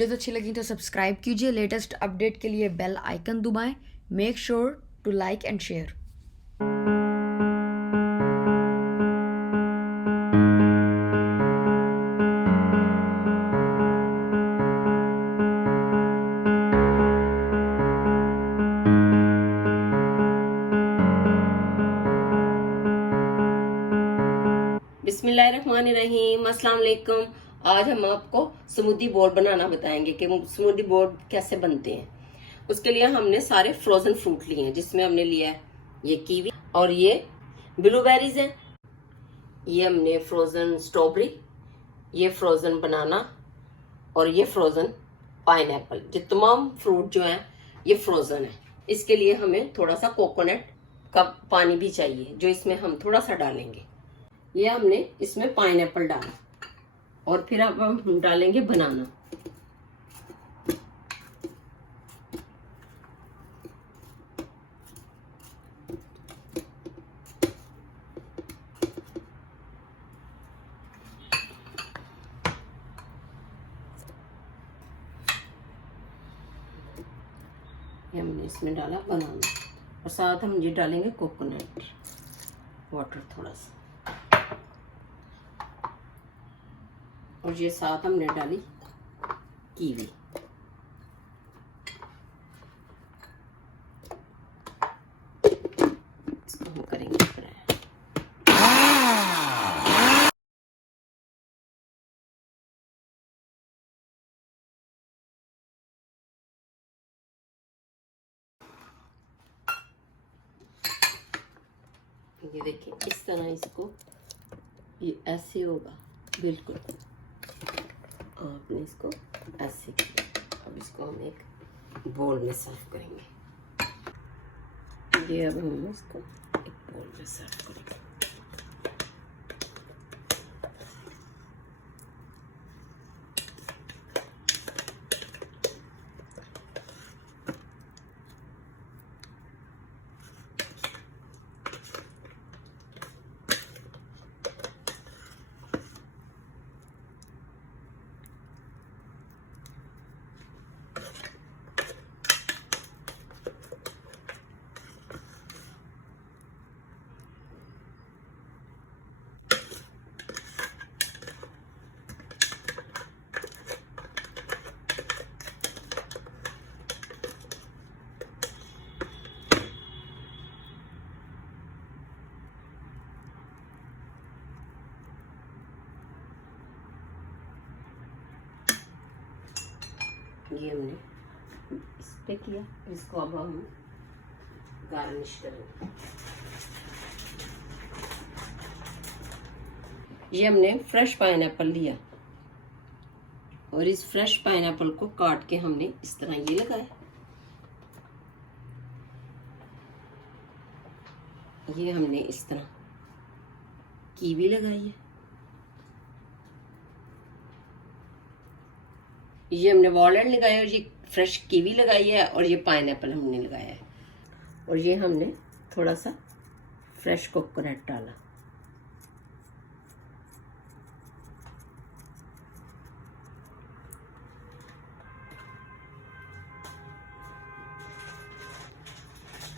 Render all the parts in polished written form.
Videos अच्छी लगी तो सब्सक्राइब कीजिए, लेटेस्ट अपडेट के लिए बेल आइकन दबाएं। Make sure to like and share. बिस्मिल्लाहिर्रहमानिर्रहीम, अस्सलाम वालेकुम। आज हम आपको स्मूदी बोर्ड बनाना बताएंगे कि स्मूदी बोर्ड कैसे बनते हैं। उसके लिए हमने सारे फ्रोजन फ्रूट लिए हैं, जिसमें हमने लिया है ये कीवी और ये ब्लूबेरीज हैं, ये हमने फ्रोजन स्ट्रॉबेरी, ये फ्रोजन बनाना और ये फ्रोजन पाइनएप्पल। ये तमाम फ्रूट जो हैं ये फ्रोजन है। इसके लिए हमें थोड़ा सा कोकोनट का पानी भी चाहिए, जो इसमें हम थोड़ा सा डालेंगे। ये हमने इसमें पाइनएप्पल डाला और फिर अब हम डालेंगे बनाना। ये हमने इसमें डाला बनाना और साथ हम ये डालेंगे कोकोनट वाटर थोड़ा सा, और ये साथ हमने डाली कीवी। इसको हम करेंगे फ्राई। ये देखिए इस तरह इसको, ये ऐसे होगा बिल्कुल। आपने इसको ऐसे किया। अब इसको हम एक बोल में सर्व करेंगे। ये अब हम इसको एक बोल में सर्व करेंगे। ये हमने इस पे किया, इसको अब हम गार्निश करेंगे। ये हमने फ्रेश पाइनएप्पल लिया और इस फ्रेश पाइनएप्पल को काट के हमने इस तरह ये लगाया। ये हमने इस तरह कीवी लगाई है। ये हमने वॉलनट लगाया और ये फ्रेश कीवी लगाई है और ये पाइनएप्पल हमने लगाया है और ये हमने थोड़ा सा फ्रेश कोकोनट डाला।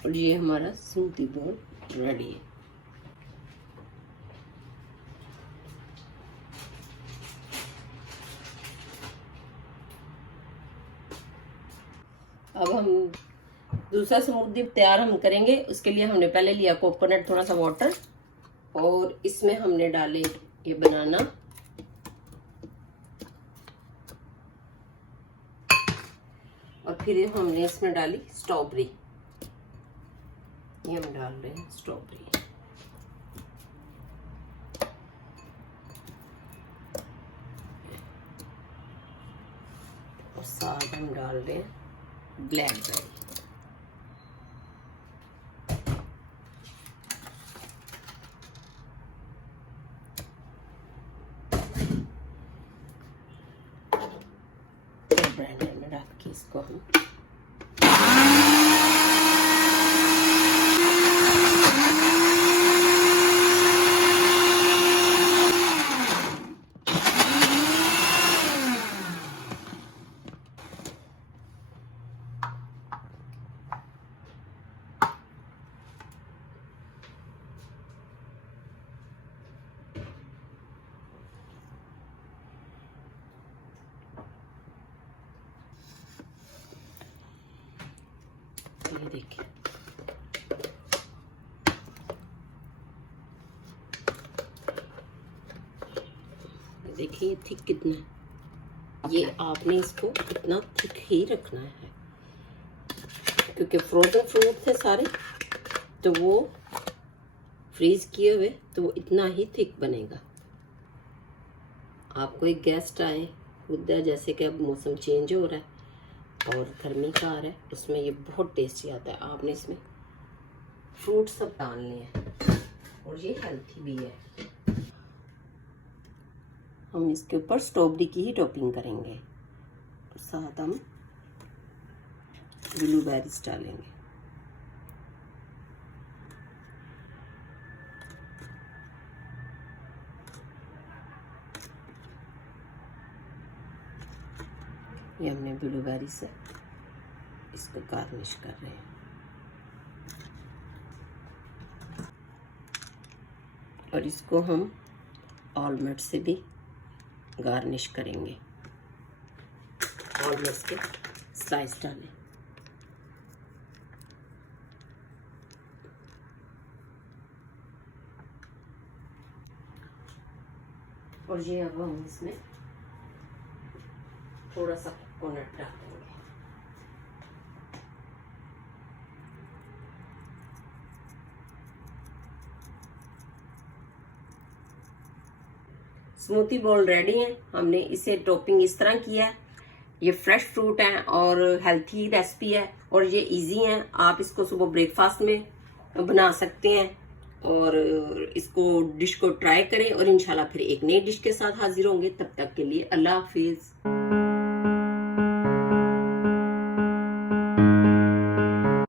और ये हमारा स्मूदी बोर्ड रेडी है। अब हम दूसरा स्मूदी तैयार हम करेंगे। उसके लिए हमने पहले लिया कोकोनट, थोड़ा सा वाटर, और इसमें हमने डाले ये बनाना और फिर हमने इसमें डाली स्ट्रॉबेरी। ये हम डाल रहे हैं स्ट्रॉबेरी और साथ हम डाल रहे हैं ब्लैकबेरी। ब्लेंडर में डाल के इसको हम देखिए, देखिए ये थिक कितना है। ये आपने इसको इतना थिक ही रखना है, क्योंकि फ्रोजन फ्रूट थे सारे, तो वो फ्रीज किए हुए, तो वो इतना ही थिक बनेगा। आपको एक गेस्ट आए खुदा, जैसे कि अब मौसम चेंज हो रहा है और गर्मी का आ रहा है, उसमें ये बहुत टेस्टी आता है। आपने इसमें फ्रूट सब डालने हैं और ये हेल्थी भी है। हम इसके ऊपर स्ट्रॉबेरी की ही टॉपिंग करेंगे, साथ हम ब्लूबेरीज डालेंगे। ये हमने ब्लूबेरी से इसको गार्निश कर रहे हैं, और इसको हम ऑलमंड से भी गार्निश करेंगे। ऑलमंड के स्लाइस डालें, और ये अब हम इसमें थोड़ा सा कोकोनट डाल देंगे। स्मूथी बॉल रेडी है। हमने इसे टॉपिंग इस तरह किया है। ये फ्रेश फ्रूट है और हेल्थी रेसिपी है, और ये इजी है। आप इसको सुबह ब्रेकफास्ट में बना सकते हैं, और इसको डिश को ट्राई करें, और इंशाल्लाह फिर एक नई डिश के साथ हाजिर होंगे। तब तक के लिए अल्लाह हाफिज।